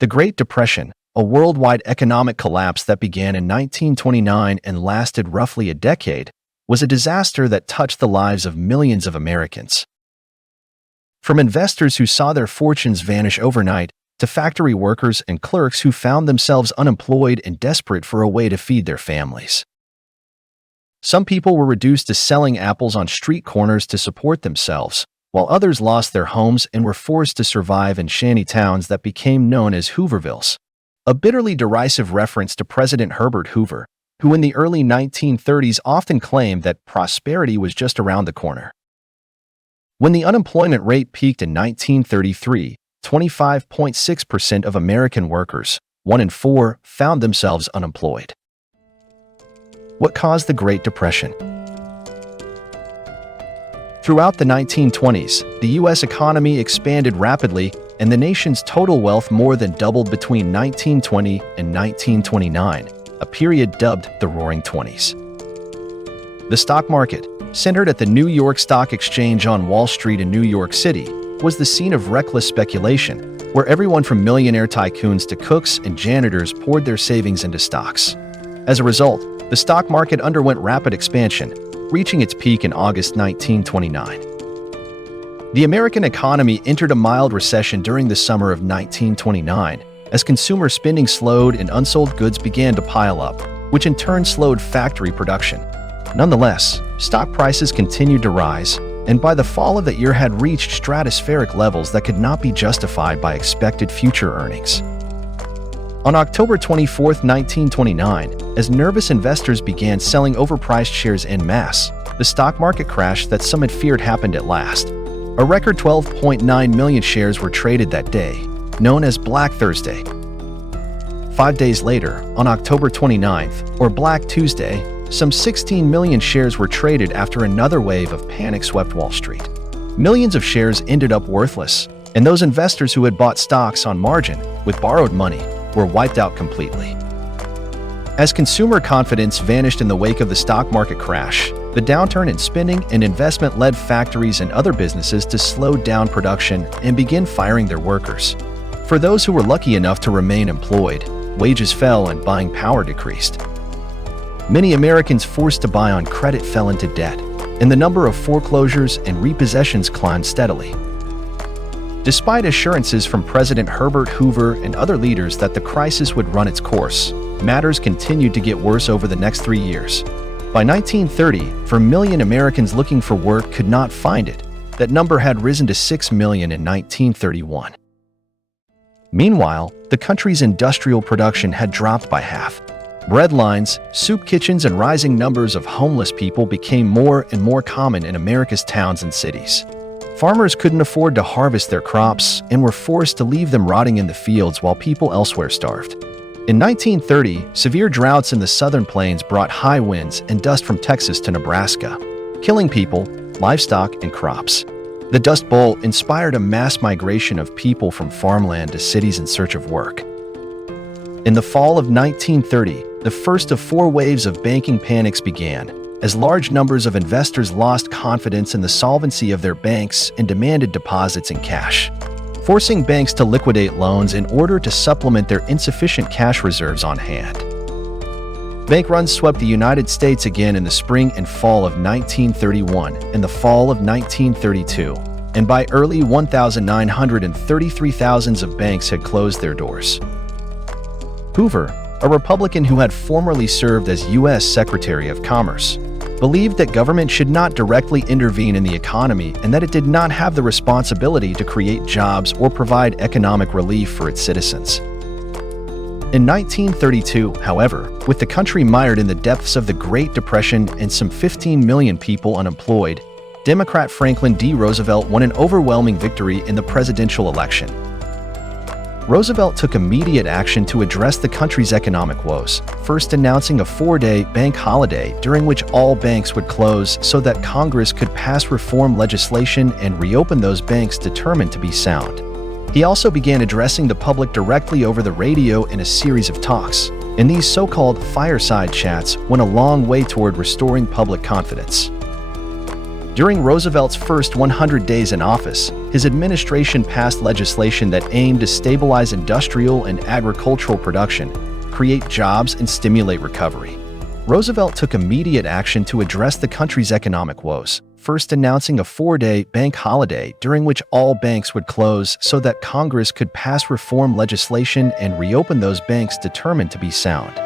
The Great Depression, a worldwide economic collapse that began in 1929 and lasted roughly a decade, was a disaster that touched the lives of millions of Americans. From investors who saw their fortunes vanish overnight to factory workers and clerks who found themselves unemployed and desperate for a way to feed their families. Some people were reduced to selling apples on street corners to support themselves, while others lost their homes and were forced to survive in shanty towns that became known as Hoovervilles, a bitterly derisive reference to President Herbert Hoover, who in the early 1930s often claimed that prosperity was just around the corner. When the unemployment rate peaked in 1933, 25.6% of American workers, 1 in 4, found themselves unemployed. What caused the Great Depression? Throughout the 1920s, the U.S. economy expanded rapidly, and the nation's total wealth more than doubled between 1920 and 1929, a period dubbed the Roaring Twenties. The stock market, centered at the New York Stock Exchange on Wall Street in New York City, was the scene of reckless speculation, where everyone from millionaire tycoons to cooks and janitors poured their savings into stocks. As a result, the stock market underwent rapid expansion, reaching its peak in August 1929. The American economy entered a mild recession during the summer of 1929, as consumer spending slowed and unsold goods began to pile up, which in turn slowed factory production. Nonetheless, stock prices continued to rise, and by the fall of the year had reached stratospheric levels that could not be justified by expected future earnings. On October 24, 1929, as nervous investors began selling overpriced shares en masse, the stock market crash that some had feared happened at last. A record 12.9 million shares were traded that day, known as Black Thursday. 5 days later, on October 29th, or Black Tuesday, some 16 million shares were traded after another wave of panic swept Wall Street. Millions of shares ended up worthless, and those investors who had bought stocks on margin with borrowed money were wiped out completely. As consumer confidence vanished in the wake of the stock market crash, the downturn in spending and investment led factories and other businesses to slow down production and begin firing their workers. For those who were lucky enough to remain employed, wages fell and buying power decreased. Many Americans forced to buy on credit fell into debt, and the number of foreclosures and repossessions climbed steadily. Despite assurances from President Herbert Hoover and other leaders that the crisis would run its course, matters continued to get worse over the next 3 years. By 1930, 4 million Americans looking for work could not find it. That number had risen to 6 million in 1931. Meanwhile, the country's industrial production had dropped by half. Bread lines, soup kitchens, and rising numbers of homeless people became more and more common in America's towns and cities. Farmers couldn't afford to harvest their crops and were forced to leave them rotting in the fields while people elsewhere starved. In 1930, severe droughts in the southern plains brought high winds and dust from Texas to Nebraska, killing people, livestock, and crops. The Dust Bowl inspired a mass migration of people from farmland to cities in search of work. In the fall of 1930, the first of 4 waves of banking panics began, as large numbers of investors lost confidence in the solvency of their banks and demanded deposits in cash, forcing banks to liquidate loans in order to supplement their insufficient cash reserves on hand. Bank runs swept the United States again in the spring and fall of 1931 and the fall of 1932, and by early 1933, thousands of banks had closed their doors. Hoover, a Republican who had formerly served as U.S. Secretary of Commerce, believed that government should not directly intervene in the economy and that it did not have the responsibility to create jobs or provide economic relief for its citizens. In 1932, however, with the country mired in the depths of the Great Depression and some 15 million people unemployed, Democrat Franklin D. Roosevelt won an overwhelming victory in the presidential election. Roosevelt took immediate action to address the country's economic woes, first announcing a 4-day bank holiday during which all banks would close so that Congress could pass reform legislation and reopen those banks determined to be sound. He also began addressing the public directly over the radio in a series of talks, and these so-called fireside chats went a long way toward restoring public confidence. During Roosevelt's first 100 days in office, His administration passed legislation that aimed to stabilize industrial and agricultural production, create jobs, and stimulate recovery. Roosevelt took immediate action to address the country's economic woes, first announcing a 4-day bank holiday during which all banks would close so that Congress could pass reform legislation and reopen those banks determined to be sound.